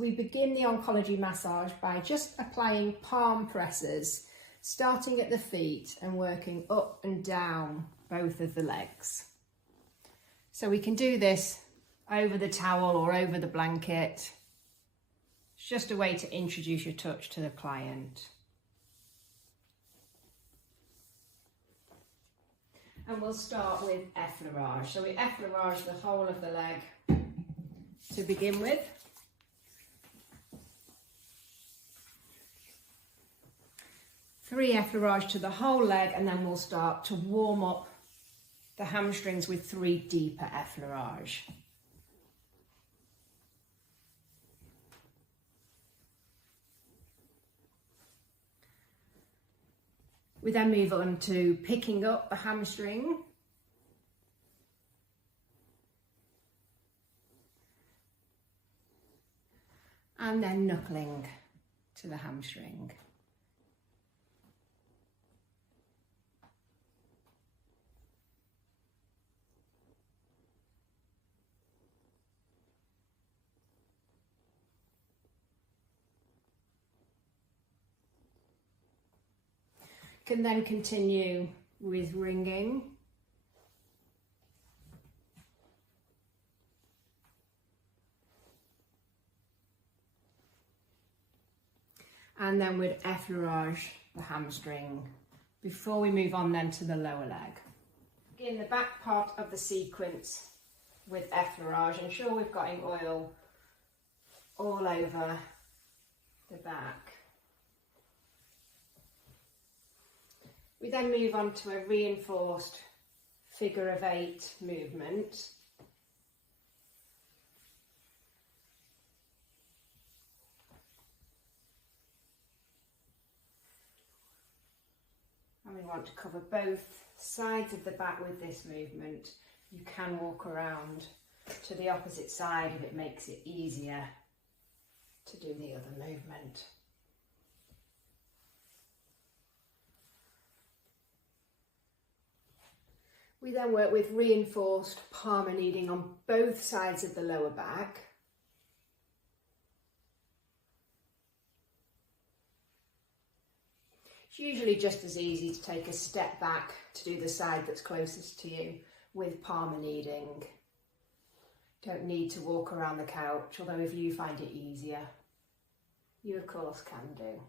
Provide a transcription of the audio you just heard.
We begin the oncology massage by just applying palm presses, starting at the feet and working up and down both of the legs. So we can do this over the towel or over the blanket. It's just a way to introduce your touch to the client. And we'll start with effleurage. So we effleurage the whole of the leg to begin with. Three effleurage to the whole leg, and then we'll start to warm up the hamstrings with 3 deeper effleurage. We then move on to picking up the hamstring. And then knuckling to the hamstring. Can then continue with ringing. And then with effleurage the hamstring before we move on then to the lower leg. Begin the back part of the sequence with effleurage. Ensure we've got oil all over the back. We then move on to a reinforced figure of 8 movement. And we want to cover both sides of the back with this movement. You can walk around to the opposite side if it makes it easier to do the other movement. We then work with reinforced palmar kneading on both sides of the lower back. It's usually just as easy to take a step back to do the side that's closest to you with palmar kneading. Don't need to walk around the couch, although if you find it easier, you of course can do.